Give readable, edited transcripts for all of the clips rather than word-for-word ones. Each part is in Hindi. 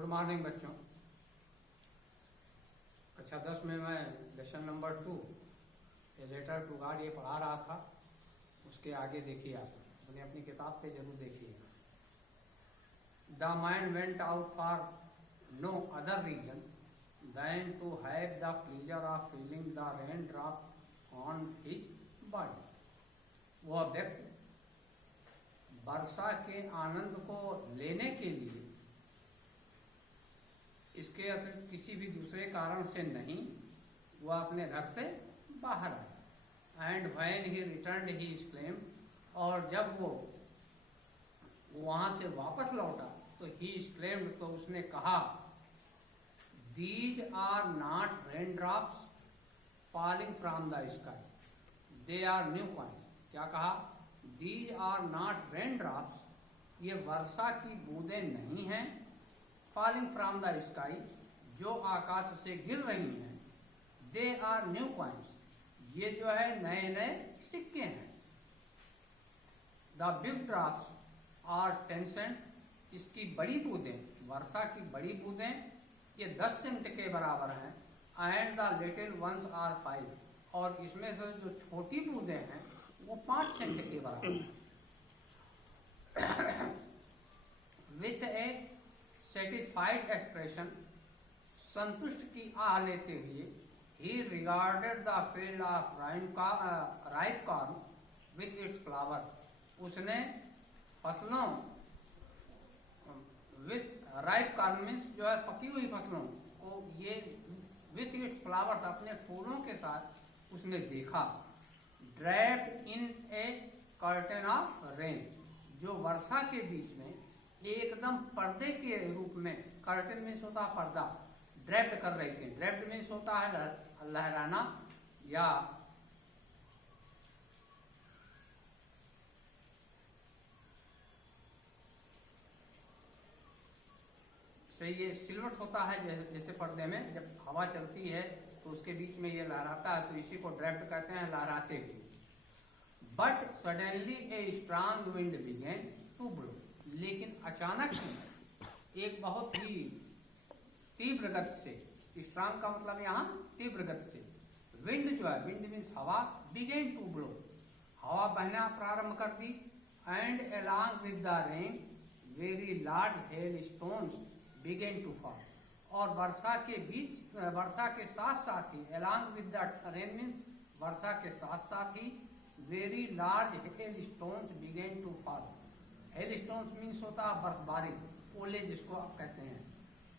गुड मॉर्निंग बच्चों। कक्षा 10 में मैं lesson number 2 a letter to God ये पढ़ा रहा था। उसके आगे देखिए, आप अपनी किताब पे जरूर देखिए। The mind went out for no other reason than to have the pleasure of feeling the rain drop on his body. वह व्यक्ति वर्षा के आनंद को लेने के लिए इसके अतिरिक्त किसी भी दूसरे कारण से नहीं, वह अपने घर से बाहर आया। And when he return he exclaimed, और जब वो वहां से वापस लौटा तो ही एक्सक्लेम्ड, तो उसने कहा, these are not rain drops falling from the sky, they are new coins. क्या कहा? These are not rain drops, ये वर्षा की बूंदें नहीं हैं, फॉलिंग फ्रॉम द स्काई, जो आकाश से गिर रही हैं, दे आर न्यू कॉइन्स, ये जो है नए नए सिक्के हैं। The big drops are 10 cent, इसकी बड़ी बूंदें, वर्षा की बड़ी बूंदें ये 10 सेंट के बराबर हैं। And the little ones are 5, और इसमें से जो छोटी बूंदें हैं वो 5 सेंट के बराबर हैं। विथ ए सेटिस्फाइड एक्सप्रेशन, संतुष्ट की आह लेते हुए, ही regarded the field of ripe corn with its flower, उसने फसलों विथ राइप कॉर्न मीन्स जो है पकी हुई फसलों को, ये विथ इट्स फ्लावर्स अपने फूलों के साथ उसने देखा। Draped in A curtain of rain, जो वर्षा के बीच में एकदम पर्दे के रूप में, कर्टेन मीन्स होता है पर्दा, ड्रैप्ड कर रही थी। ड्रैप्ड मीन्स होता है लहराना या से ये सिलवट होता है, जैसे पर्दे में जब हवा चलती है तो उसके बीच में ये लहराता है, तो इसी को ड्रैप्ड कहते हैं, लहराते हुए। But suddenly a strong wind began to blow, लेकिन अचानक ही एक बहुत ही तीव्र गति से, स्ट्रांग का मतलब यहाँ तीव्र गति से, विंड जो है, विंड मीन्स हवा, बिगेन टू ब्लो, हवा बहना प्रारंभ कर दी। And along with the rain very large hailstones began to fall, और वर्षा के साथ साथ ही, along with the rain means वर्षा के साथ साथ ही, very large hailstones began to fall. Hailstones means होता है बर्फबारी, ओले जिसको आप कहते हैं,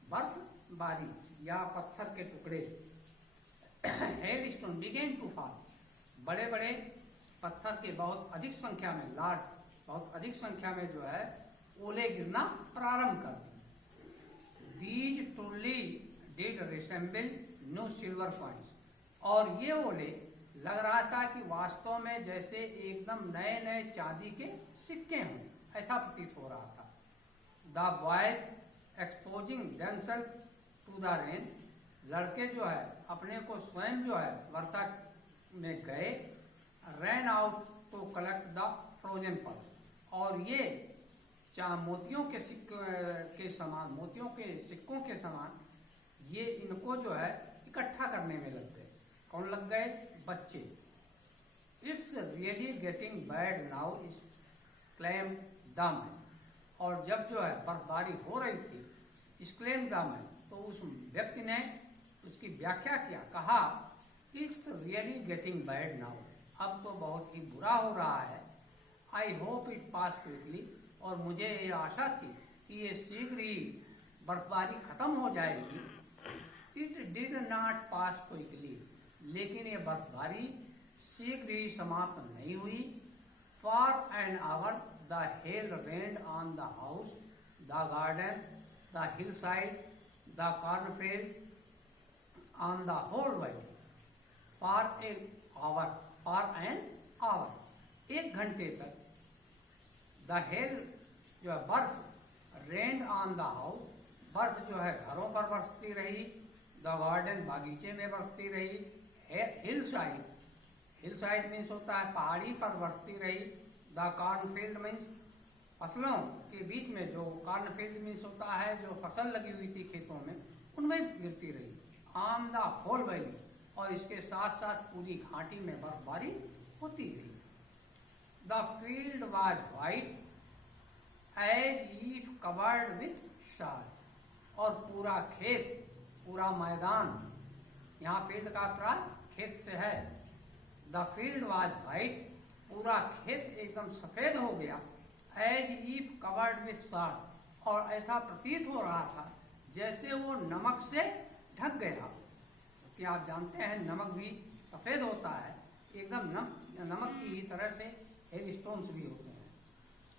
बर्फबारी या पत्थर के टुकड़े। Hail stone began to fall, बड़े बड़े पत्थर के बहुत अधिक संख्या में, लार्ज बहुत अधिक संख्या में जो है ओले गिरना प्रारंभ कर दी। These truly did resemble new silver coins, और ये ओले लग रहा था कि वास्तव में जैसे एकदम नए नए चांदी के सिक्के हों, ऐसा प्रतीत हो रहा था। The boys exposing themselves to the rain, लड़के जो है अपने को स्वयं जो है वर्षा में गए। Ran out to collect the frozen pearls, और ये मोतियों के के समान, मोतियों के सिक्कों के समान ये इनको जो है इकट्ठा करने में लग गए। कौन लग गए? बच्चे। It's really getting bad now is claim दम, और जब जो है बर्फबारी हो रही थी, इसक्लेम दम है, तो उस व्यक्ति ने उसकी व्याख्या किया, कहा, it's really getting bad now, अब तो बहुत ही बुरा हो रहा है। I hope it pass quickly, और मुझे ये आशा थी कि ये शीघ्र ही बर्फबारी खत्म हो जाएगी। It did not pass quickly, लेकिन ये बर्फबारी शीघ्र ही समाप्त नहीं हुई। For an hour the hail rained on the house, the garden, the hill side, the cornfield, on the whole world. For an hour, 1 घंटे तक द हेल जो है बर्फ, रेन्ड ऑन द हाउस, बर्फ जो है घरों पर बरसती रही। द गार्डन, बागीचे में बरसती रही। हिल साइड मीन्स होता है पहाड़ी पर बरसती रही। द कॉर्नफील्ड मीन्स फसलों के बीच में जो कॉर्नफील्ड मीन्स होता है, जो फसल लगी हुई थी खेतों में, उनमें गिरती रही ऑन द होल वैली, और इसके साथ साथ पूरी घाटी में बर्फबारी होती रही। The field was white as if covered with salt, और पूरा खेत, पूरा मैदान, यहाँ फील्ड का अर्थ खेत से है। द फील्ड वाज व्हाइट, पूरा खेत एकदम सफेद हो गया। As if covered with salt, और ऐसा प्रतीत हो रहा था जैसे वो नमक से ढक गया। कि आप जानते हैं नमक भी सफेद होता है, एकदम नमक की ही तरह से हेल स्टोन्स भी होते हैं,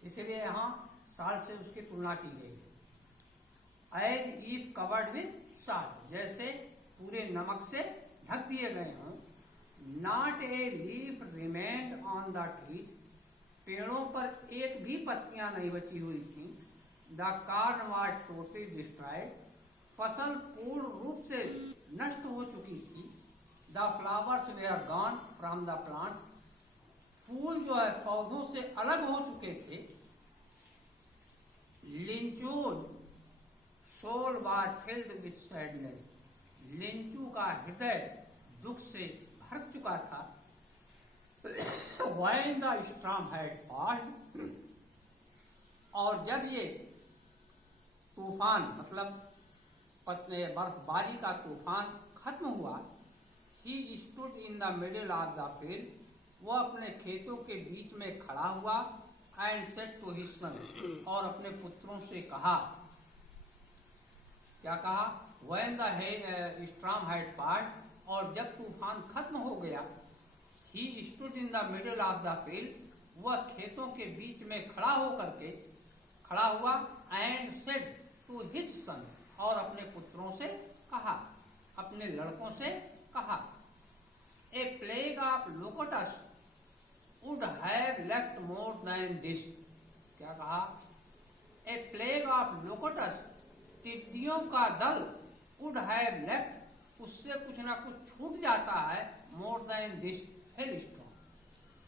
इसलिए यहाँ साल से उसकी तुलना की गई है। एज ईफ कवर्ड विथ साल, जैसे पूरे नमक से ढक दिए गए हों। Not a leaf remained on the tree, पेड़ों पर एक भी पत्तियां नहीं बची हुई थी। The corn was totally destroyed, फसल पूर्ण रूप से नष्ट हो चुकी थी। The flowers were gone from the plants, फूल जो है पौधों से अलग हो चुके थे। Lencho's soul was filled with sadness, Lencho का हृदय दुख से भर चुका था। When the storm had passed, और जब ये तूफान मतलब बर्फबारी का तूफान खत्म हुआ, he stood in the middle of the field, वो अपने खेतों के बीच में खड़ा हुआ। and said to his son, और अपने पुत्रों से कहा, क्या कहा? When the storm had passed, और जब तूफान खत्म हो गया, he stood in the middle of the field, वह खेतों के बीच में खड़ा हुआ। and said to his son, और अपने पुत्रों से कहा, अपने लड़कों से कहा, a plague of locusts would have left more than this, क्या कहा? a plague of locusts, टिड्डियों का दल would have left, उससे कुछ ना कुछ छूट जाता है, more than this hailstorm,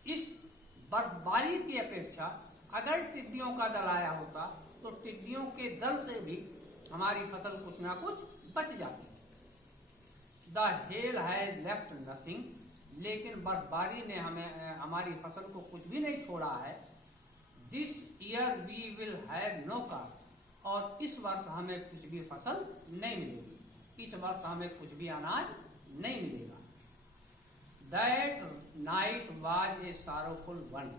इस बर्फबारी की अपेक्षा अगर टिड्डियों का दल आया होता तो टिड्डियों के दल से भी हमारी फसल कुछ ना कुछ बच जाती। The hell has left nothing, लेकिन बर्फबारी ने हमारी फसल को कुछ भी नहीं छोड़ा है। This year we will have no crop, और इस वर्ष हमें कुछ भी फसल नहीं मिलेगी, इस वर्ष हमें कुछ भी अनाज नहीं मिलेगा। That night was a sorrowful one,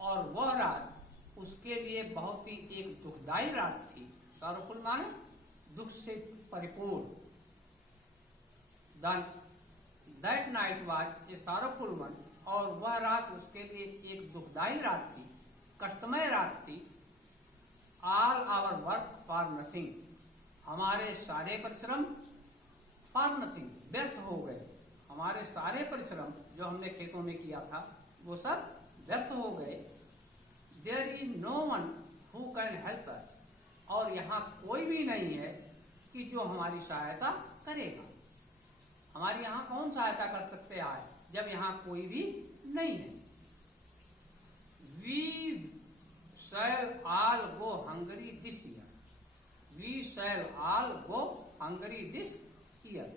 और वह रात उसके लिए बहुत ही एक दुखदायी रात थी। सॉरोफुल माने दुख से परिपूर्ण। That night was a sorrowful one, और वह रात उसके लिए एक दुखदायी रात थी, कष्टमय रात थी। All our work for nothing, हमारे सारे परिश्रम फॉर नथिंग, व्यर्थ हो गए। हमारे सारे परिश्रम जो हमने खेतों में किया था वो सब व्यर्थ हो गए। There is no one who can help us, और यहाँ कोई भी नहीं है कि जो हमारी सहायता करेगा। हमारी यहाँ कौन सहायता कर सकते हैं जब यहाँ कोई भी नहीं है। We shall all go hungry this year, we shall all go hungry this year,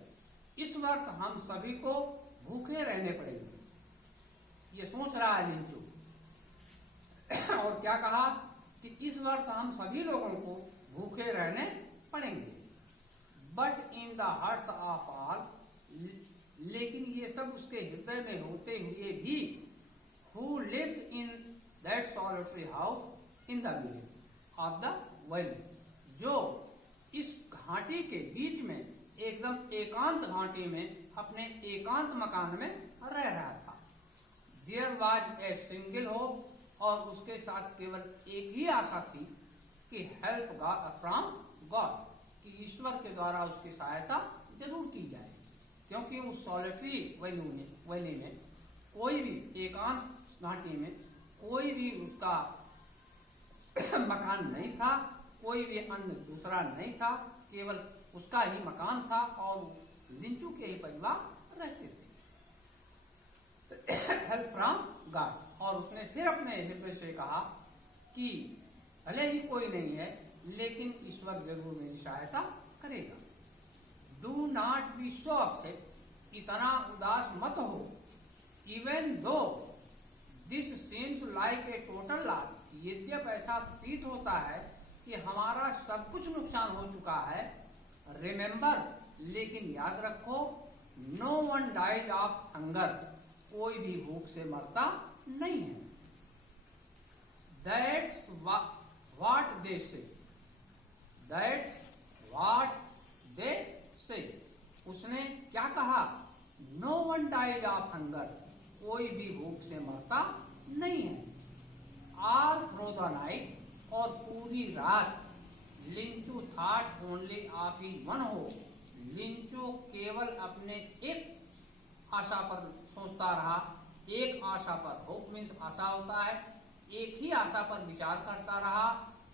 इस वर्ष हम सभी को भूखे रहने पड़ेंगे। ये सोच रहा है लिंचू, और क्या कहा कि इस वर्ष हम सभी लोगों को भूखे रहने पड़ेंगे। But in the hearts of all, लेकिन ये सब उसके हृदय में होते हुए भी, who lived in that solitary house in the middle of the valley, जो इस घाटी के बीच में एकदम एकांत घाटी में अपने एकांत मकान में रह रहा था। There was a single hope, और उसके साथ केवल एक ही आशा थी कि हेल्प फ्रॉम गॉड, कि ईश्वर के द्वारा उसकी सहायता जरूर की जाए। क्योंकि उस सॉलिटरी वैली में कोई भी, एकांत घाटी में कोई भी उसका मकान नहीं था, कोई भी अन्य दूसरा नहीं था, केवल उसका ही मकान था और लिंचू के ही परिवार रहते थे। हेल्प फ्रॉम गॉड, और उसने फिर अपने हृदय से कहा कि भले ही कोई नहीं है, लेकिन ईश्वर जरूर मेरी सहायता करेगा। Do not be so upset, इतना उदास मत हो। Even though this seems like a total loss, यद्यप ऐसा प्रतीत होता है कि हमारा सब कुछ नुकसान हो चुका है। रिमेंबर, लेकिन याद रखो, no one dies of hunger, कोई भी भूख से मरता नहीं है। दैट्स व्हाट दे से, दैट्स व्हाट दे से, उसने क्या कहा? No one dies of hunger, कोई भी भूख से मरता नहीं है। ऑल थ्रू द नाइट, और पूरी रात, Lencho thought only of his one hope, Lencho केवल अपने एक आशा पर सोचता रहा। एक आशा पर, होप मीन्स आशा होता है, एक ही आशा पर विचार करता रहा,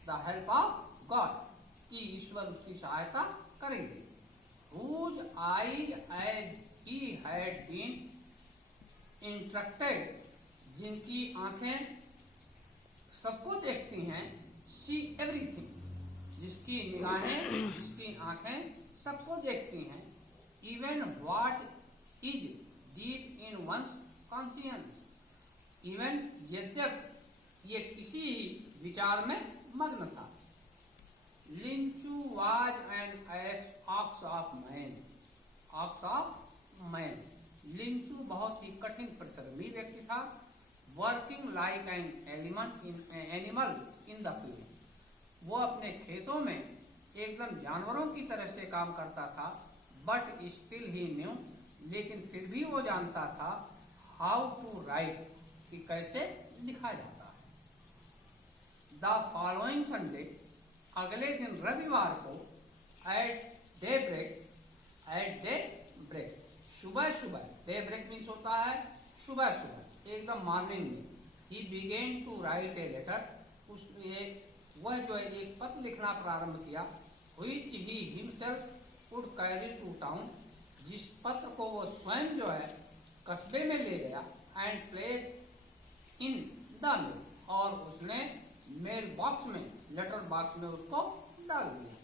द हेल्प ऑफ गॉड, कि ईश्वर उसकी सहायता करेंगे। Whose eyes as he had been instructed, जिनकी आंखें सबको देखती हैं, सी एवरीथिंग, जिसकी निगाहें, जिसकी आंखें सबको देखती हैं। Even what is deep in one's conscience, even यद्यप ये किसी विचार में मग्न था। Lencho was an ox of man, ox of man, Lencho बहुत ही कठिन परिश्रमी व्यक्ति था। Working like an animal in the field, वो अपने खेतों में एकदम जानवरों की तरह से काम करता था। बट स्टिल ही न्यू, लेकिन फिर भी वो जानता था, हाउ टू राइट, कि कैसे लिखा जाता है। द फॉलोइंग संडे, अगले दिन रविवार को, एट डे ब्रेक, सुबह सुबह, डे ब्रेक मीन्स होता है सुबह सुबह, एकदम मॉर्निंग में, he began to write a letter, वह जो है एक पत्र लिखना प्रारंभ किया। Which he himself would carry to town, जिस पत्र को वो स्वयं जो है कस्बे में ले गया। And place in the mail, और उसने मेल बॉक्स में, लेटर बॉक्स में उसको डाल दिया।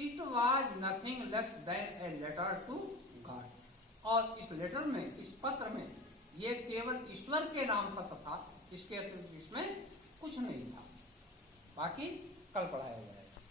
It was nothing less than a letter to God, और इस लेटर में, इस पत्र में, ये केवल ईश्वर के नाम पत्र था, इसके अतिरिक्त इसमें कुछ नहीं था। बाकी कल पढ़ाया जाएगा।